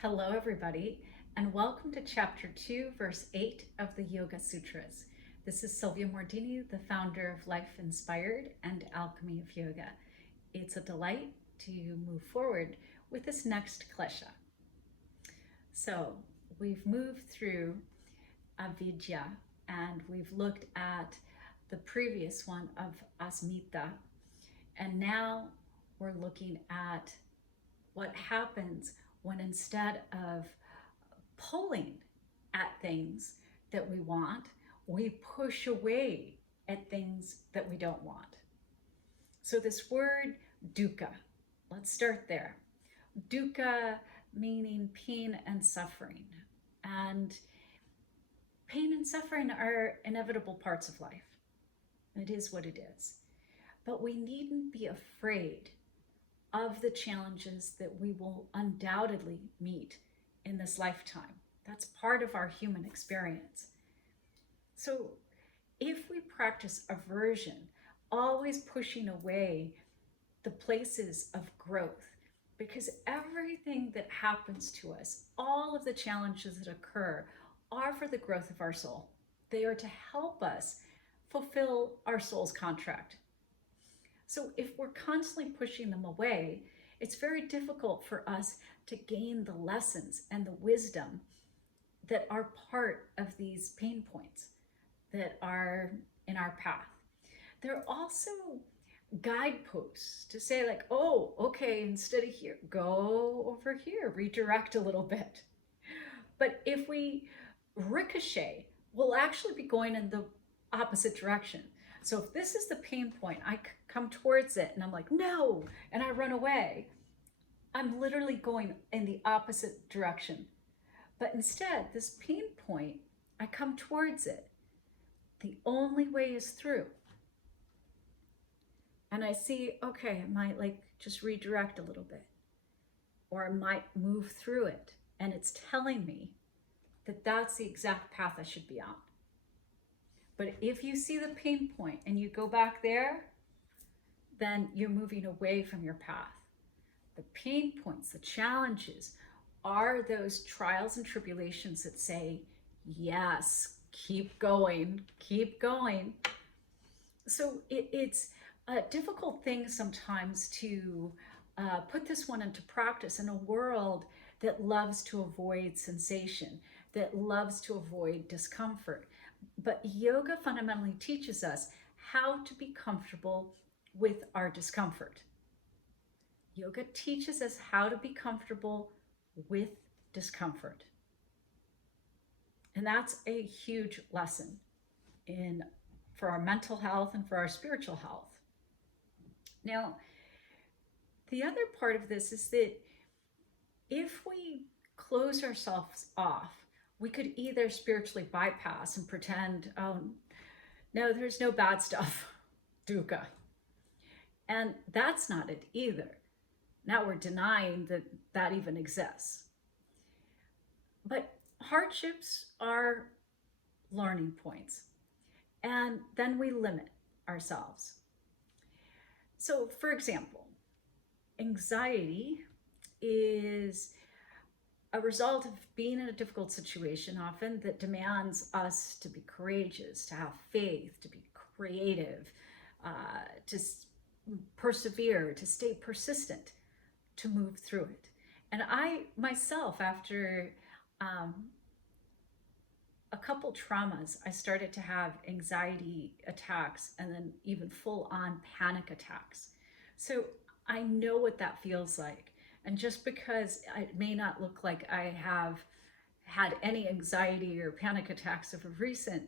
Hello, everybody, and welcome to Chapter 2, Verse 8 of the Yoga Sutras. This is Sylvia Mordini, the founder of Life Inspired and Alchemy of Yoga. It's a delight to move forward with this next klesha. So, we've moved through avidya and we've looked at the previous one of asmita, and now we're looking at what happens when instead of pulling at things that we want, we push away at things that we don't want. So this word dukkha, let's start there. Dukkha meaning pain and suffering. And pain and suffering are inevitable parts of life. It is what it is. But we needn't be afraid of the challenges that we will undoubtedly meet in this lifetime. That's part of our human experience. So if we practice aversion, always pushing away the places of growth, because everything that happens to us, all of the challenges that occur, are for the growth of our soul. They are to help us fulfill our soul's contract. So if we're constantly pushing them away, it's very difficult for us to gain the lessons and the wisdom that are part of these pain points that are in our path. They're also guideposts to say, like, oh, okay, instead of here, go over here, redirect a little bit. But if we ricochet, we'll actually be going in the opposite direction. So if this is the pain point, I come towards it and I'm like, no, and I run away, I'm literally going in the opposite direction. But instead, this pain point, I come towards it. The only way is through. And I see, okay, I might just redirect a little bit, or I might move through it. And it's telling me that that's the exact path I should be on. But if you see the pain point and you go back there, then you're moving away from your path. The pain points, the challenges, are those trials and tribulations that say, yes, keep going, keep going. So it's a difficult thing sometimes to put this one into practice in a world that loves to avoid sensation, that loves to avoid discomfort. But yoga fundamentally teaches us how to be comfortable with our discomfort. Yoga teaches us how to be comfortable with discomfort. And that's a huge lesson for our mental health and for our spiritual health. Now, the other part of this is that if we close ourselves off, we could either spiritually bypass and pretend, oh, no, there's no bad stuff, dukkha. And that's not it either. Now we're denying that that even exists. But hardships are learning points. And then we limit ourselves. So, for example, anxiety is a result of being in a difficult situation often that demands us to be courageous, to have faith, to be creative, to persevere, to stay persistent, to move through it. And I myself, after a couple traumas, I started to have anxiety attacks and then even full-on panic attacks. So I know what that feels like. And just because it may not look like I have had any anxiety or panic attacks of recent,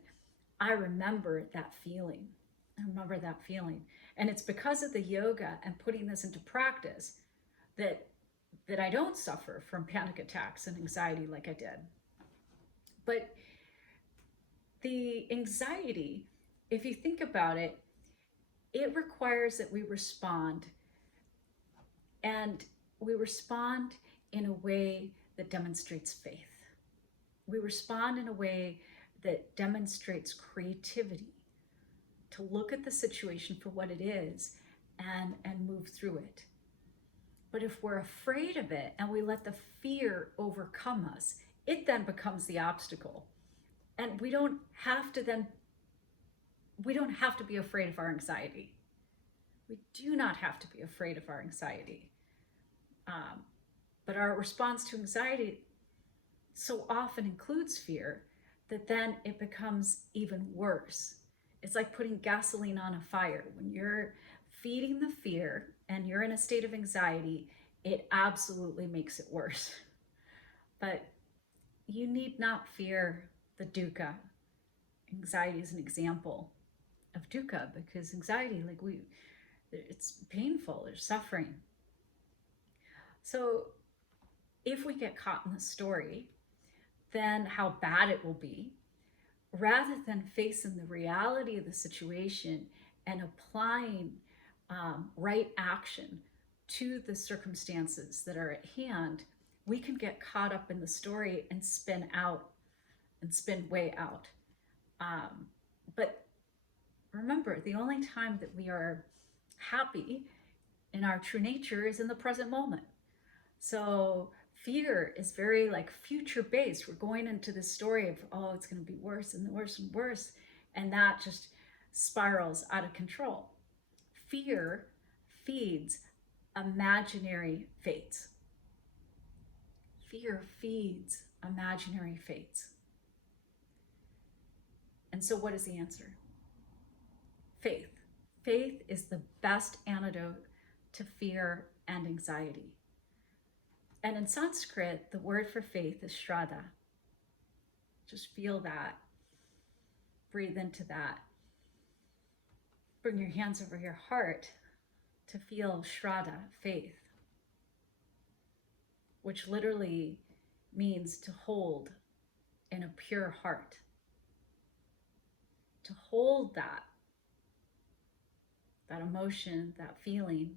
I remember that feeling. I remember that feeling. And it's because of the yoga and putting this into practice that I don't suffer from panic attacks and anxiety like I did. But the anxiety, if you think about it, it requires that we respond. And we respond in a way that demonstrates faith. We respond in a way that demonstrates creativity, to look at the situation for what it is and move through it. But if we're afraid of it and we let the fear overcome us, it then becomes the obstacle. And we don't have to be afraid of our anxiety. We do not have to be afraid of our anxiety. But our response to anxiety so often includes fear that then it becomes even worse. It's like putting gasoline on a fire. When you're feeding the fear and you're in a state of anxiety, it absolutely makes it worse. But you need not fear the dukkha. Anxiety is an example of dukkha because anxiety, it's painful, there's suffering. So if we get caught in the story, then how bad it will be, rather than facing the reality of the situation and applying right action to the circumstances that are at hand, we can get caught up in the story and spin way out. But remember, the only time that we are happy in our true nature is in the present moment. So fear is very like future based. We're going into this story of, oh, it's going to be worse and worse and worse. And that just spirals out of control. Fear feeds imaginary fates. Fear feeds imaginary fates. And so what is the answer? Faith. Faith is the best antidote to fear and anxiety. And in Sanskrit, the word for faith is Shraddha. Just feel that. Breathe into that. Bring your hands over your heart to feel Shraddha, faith, which literally means to hold in a pure heart. To hold that emotion, that feeling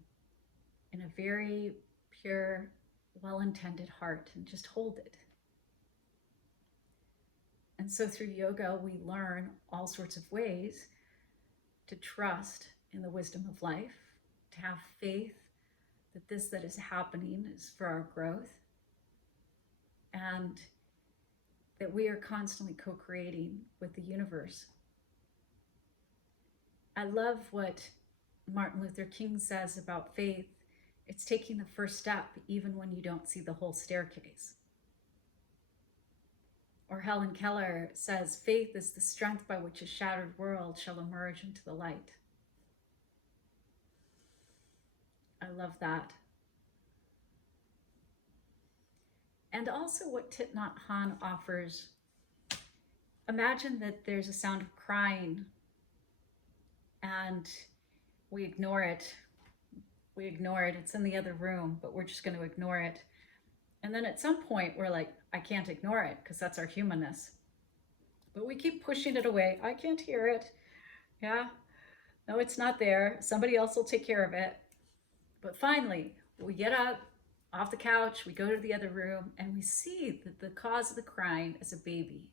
in a very pure, well-intended heart, and just hold it. And so through yoga, we learn all sorts of ways to trust in the wisdom of life, to have faith that this that is happening is for our growth, and that we are constantly co-creating with the universe. I love what Martin Luther King says about faith. It's taking the first step even when you don't see the whole staircase. Or Helen Keller says, faith is the strength by which a shattered world shall emerge into the light. I love that. And also what Thich Nhat Hanh offers. Imagine that there's a sound of crying and we ignore it. It's in the other room, but we're just going to ignore it. And then at some point we're like, I can't ignore it because that's our humanness. But we keep pushing it away. I can't hear it. Yeah, no, it's not there. Somebody else will take care of it. But finally, we get up off the couch, we go to the other room, and we see that the cause of the crying is a baby.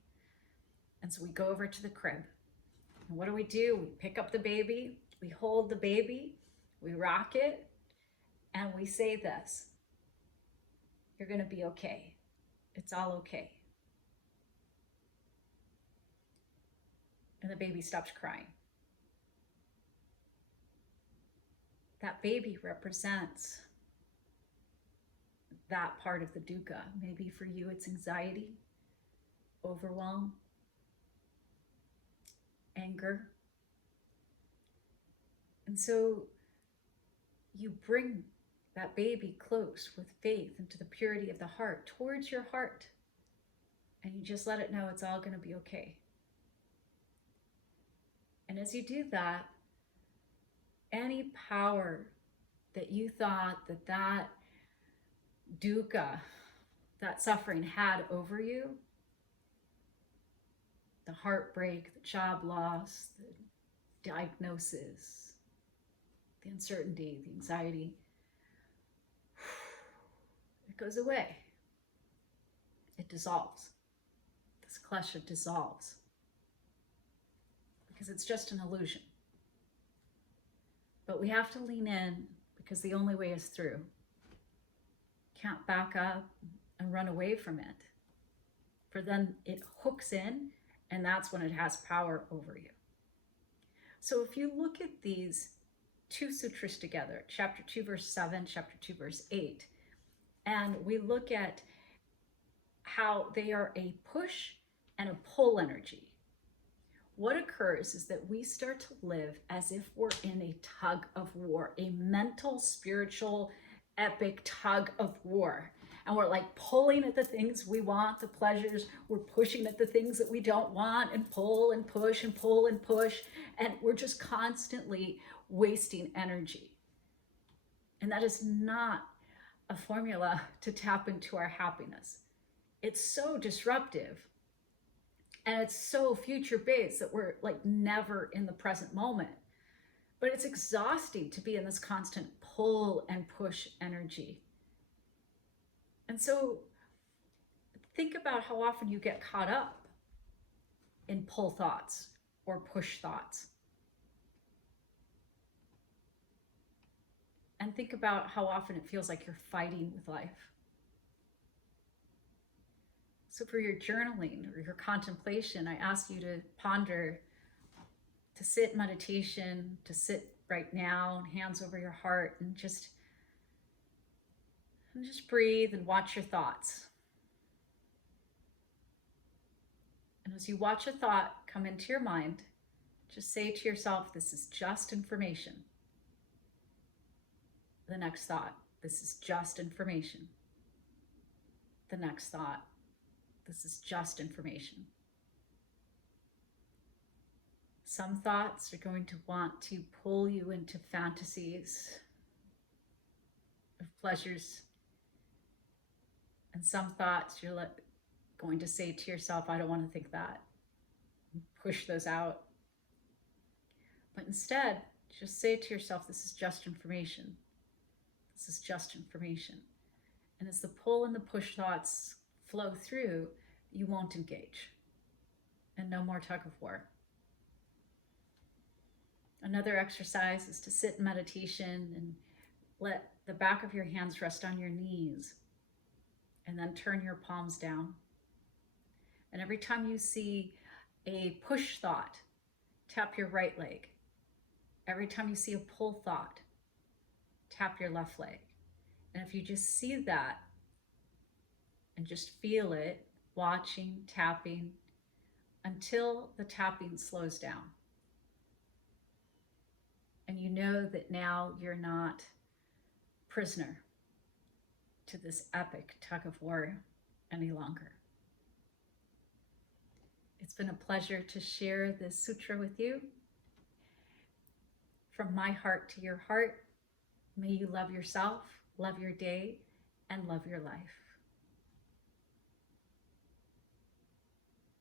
And so we go over to the crib. And what do? We pick up the baby, we hold the baby, we rock it, and we say this: you're going to be okay. It's all okay. And the baby stops crying. That baby represents that part of the dukkha. Maybe for you it's anxiety, overwhelm, anger. And so you bring that baby close with faith into the purity of the heart, towards your heart. And you just let it know it's all going to be okay. And as you do that, any power that you thought that dukkha, that suffering had over you, the heartbreak, the job loss, the diagnosis, the uncertainty, the anxiety, it goes away. It dissolves. This klesha dissolves. Because it's just an illusion. But we have to lean in because the only way is through. can't back up and run away from it. For then it hooks in, and that's when it has power over you. So if you look at these two sutras together, chapter 2, verse 7, chapter 2, verse 8, and we look at how they are a push and a pull energy, what occurs is that we start to live as if we're in a tug of war, a mental, spiritual, epic tug of war. And we're like pulling at the things we want, the pleasures. We're pushing at the things that we don't want, and pull and push and pull and push. And we're just constantly wasting energy. And that is not a formula to tap into our happiness. It's so disruptive. And it's so future based that we're like never in the present moment. But it's exhausting to be in this constant pull and push energy. And so think about how often you get caught up in pull thoughts or push thoughts. And think about how often it feels like you're fighting with life. So for your journaling or your contemplation, I ask you to ponder, to sit in meditation, to sit right now, hands over your heart, and just breathe and watch your thoughts. And as you watch a thought come into your mind, just say to yourself, this is just information. The next thought, this is just information. The next thought, this is just information. Some thoughts are going to want to pull you into fantasies of pleasures. And some thoughts you're going to say to yourself, I don't want to think that. Push those out. But instead, just say to yourself, this is just information. This is just information. And as the pull and the push thoughts flow through, you won't engage. And no more tug of war. Another exercise is to sit in meditation and let the back of your hands rest on your knees, and then turn your palms down. And every time you see a push thought, tap your right leg. Every time you see a pull thought, tap your left leg. And if you just see that and just feel it, watching, tapping, until the tapping slows down. And you know that now you're not prisoner to this epic tug of war any longer. It's been a pleasure to share this sutra with you. From my heart to your heart, may you love yourself, love your day, and love your life.